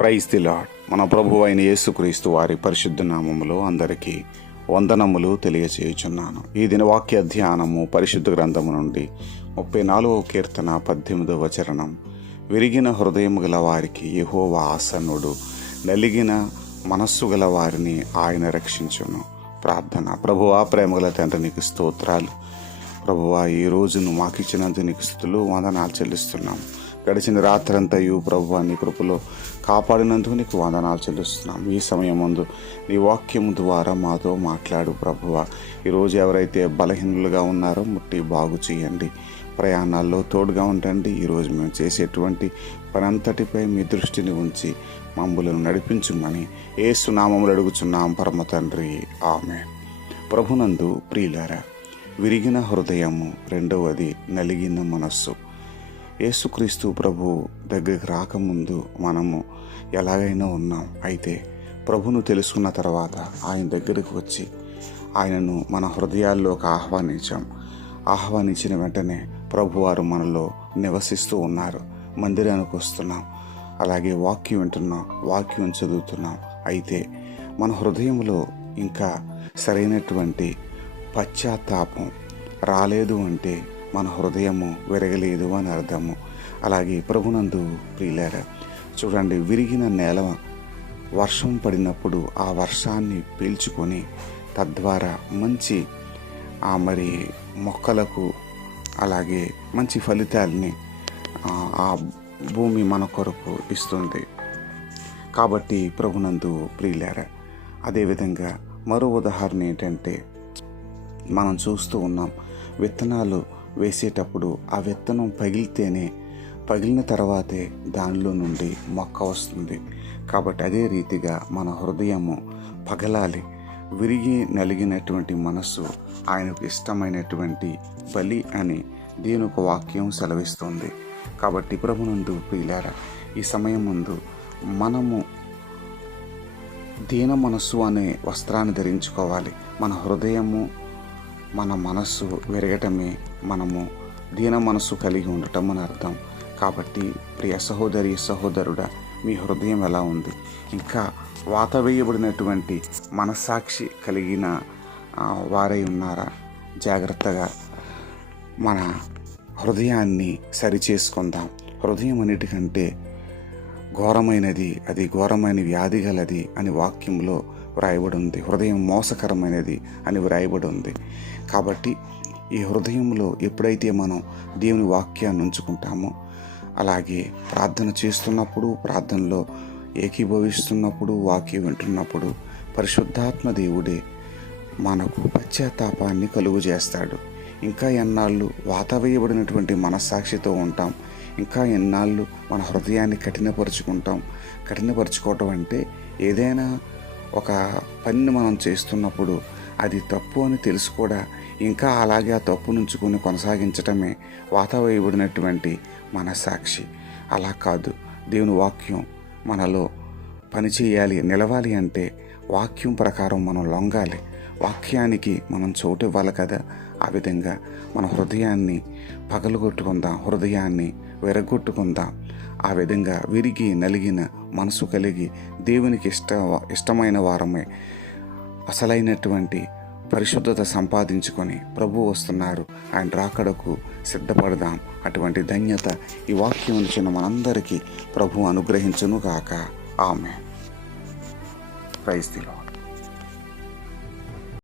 Praise the lord మన ప్రభు అయిన యేసుక్రీస్తు వారి పరిశుద్ధ నామములో అందరికీ వందనములు తెలియచేయుచున్నాను. ఈ దిన వాక్య ధ్యానము పరిశుద్ధ గ్రంథము నుండి ముప్పై నాలుగవ కీర్తన పద్దెనిమిదవ చరణం. విరిగిన హృదయము గల వారికి యెహోవా ఆసనుడు నలిగిన మనస్సు గల వారిని ఆయన రక్షించును. ప్రార్థన. ప్రభువా ప్రేమగల తండ్రి నీకు స్తోత్రాలు. ప్రభువా ఈ రోజును మాకు ఇచ్చినందుకు నీకు స్థుతులు వందనాలు చెల్లిస్తున్నాము గడిచిన రాత్రంతయు ప్రభువా నీ కృపలో కాపాడినందుకు నీకు వందనాలు చెల్లిస్తున్నాం. ఈ సమయం ముందు నీ వాక్యం ద్వారా మాతో మాట్లాడు ప్రభువ. ఈరోజు ఎవరైతే బలహీనులుగా ఉన్నారో ముట్టి బాగు చేయండి. ప్రయాణాల్లో తోడుగా ఉండండి. ఈరోజు మేము చేసేటువంటి పనంతటిపై మీ దృష్టిని ఉంచి మమ్మలను నడిపించుమని ఏ సునామములు అడుగుచున్నాం పరమ తండ్రి. ఆమె ప్రభునందు ప్రియులారా విరిగిన హృదయము రెండవది నలిగిన మనస్సు. యేసుక్రీస్తు ప్రభు దగ్గరికి రాకముందు మనము ఎలాగైనా ఉన్నాం. అయితే ప్రభును తెలుసుకున్న తర్వాత ఆయన దగ్గరికి వచ్చి ఆయనను మన హృదయాల్లోకి ఆహ్వానించాం. ఆహ్వానించిన వెంటనే ప్రభువారు మనలో నివసిస్తూ ఉన్నారు. మందిరానికి వస్తున్నాం. అలాగే వాక్యం వింటున్నాం. వాక్యం చదువుతున్నాం. అయితే మన హృదయంలో ఇంకా సరైనటువంటి పశ్చాత్తాపం రాలేదు అంటే మన హృదయము విరగలేదు అని అర్థము. అలాగే ప్రభునందు ప్రియులారా చూడండి విరిగిన నేల వర్షం పడినప్పుడు ఆ వర్షాన్ని పీల్చుకొని తద్వారా మంచి ఆ మరి మొక్కలకు అలాగే మంచి ఫలితాల్ని ఆ, ఆ భూమి మన కొరకు ఇస్తుంది. కాబట్టి ప్రభునందు ప్రియులారా అదేవిధంగా మరో ఉదాహరణ ఏంటంటే మనం చూస్తూ ఉన్నాం విత్తనాలు వేసేటప్పుడు ఆ విత్తనం పగిలితేనే పగిలిన తర్వాతే దానిలో నుండి మొక్క వస్తుంది. కాబట్టి అదే రీతిగా మన హృదయము పగలాలి. విరిగి నలిగినటువంటి మనస్సు ఆయనకు ఇష్టమైనటువంటి బలి అని దీని ఒక వాక్యం సెలవిస్తుంది. కాబట్టి ప్రభునందు ప్రియులారా ఈ సమయం ముందు మనము దీన మనస్సు అనే వస్త్రాన్ని ధరించుకోవాలి. మన హృదయము మన మనస్సు విరగటమే మనము దీన మనస్సు కలిగి ఉండటం అని అర్థం. కాబట్టి ప్రియ సహోదరి సహోదరుడా మీ హృదయం ఎలా ఉంది? ఇంకా వాత వేయబడినటువంటి మనస్సాక్షి కలిగిన వారై ఉన్నారా? జాగ్రత్తగా మన హృదయాన్ని సరిచేసుకుందాం. హృదయం అన్నిటికంటే ఘోరమైనది అది ఘోరమైన వ్యాధి గలది అని వాక్యంలో వ్రాయబడి ఉంది హృదయం మోసకరమైనది అని వ్రాయబడి ఉంది కాబట్టి ఈ హృదయంలో ఎప్పుడైతే మనం దేవుని వాక్యాన్ని ఉంచుకుంటామో అలాగే ప్రార్థన చేస్తున్నప్పుడు ప్రార్థనలో ఏకీభవిస్తున్నప్పుడు వాక్యం వింటున్నప్పుడు పరిశుద్ధాత్మ దేవుడే మనకు పశ్చాత్తాపాన్ని కలుగు చేస్తాడు ఇంకా ఎన్నాళ్ళు వాత వేయబడినటువంటి మనస్సాక్షితో ఉంటాం. ఇంకా ఎన్నాళ్ళు మన హృదయాన్ని కఠినపరుచుకుంటాం. కఠినపరుచుకోవటం అంటే ఏదైనా ఒక పనిని మనం చేస్తున్నప్పుడు అది తప్పు అని తెలిసి కూడా ఇంకా అలాగే ఆ తప్పు నుంచుకొని కొనసాగించటమే వాత మన సాక్షి అలా కాదు. దేవుని వాక్యం మనలో పనిచేయాలి నిలవాలి అంటే వాక్యం ప్రకారం మనం లొంగాలి. వాక్యానికి మనం చోటు ఇవ్వాలి కదా? ఆ విధంగా మన హృదయాన్ని పగలగొట్టుకుందాం. హృదయాన్ని విరగొట్టుకుందాం. ఆ విధంగా విరిగి నలిగిన మనసు కలిగి దేవునికి ఇష్ట ఇష్టమైన వారమే. అసలైనటువంటి పరిశుద్ధత సంపాదించుకొని ప్రభు వస్తున్నారు. ఆయన రాకడకు సిద్ధపడదాం. అటువంటి ధన్యత ఈ వాక్యం ఇచ్చిన మనందరికీ ప్రభు అనుగ్రహించును గాక ఆమె క్రైస్తిలో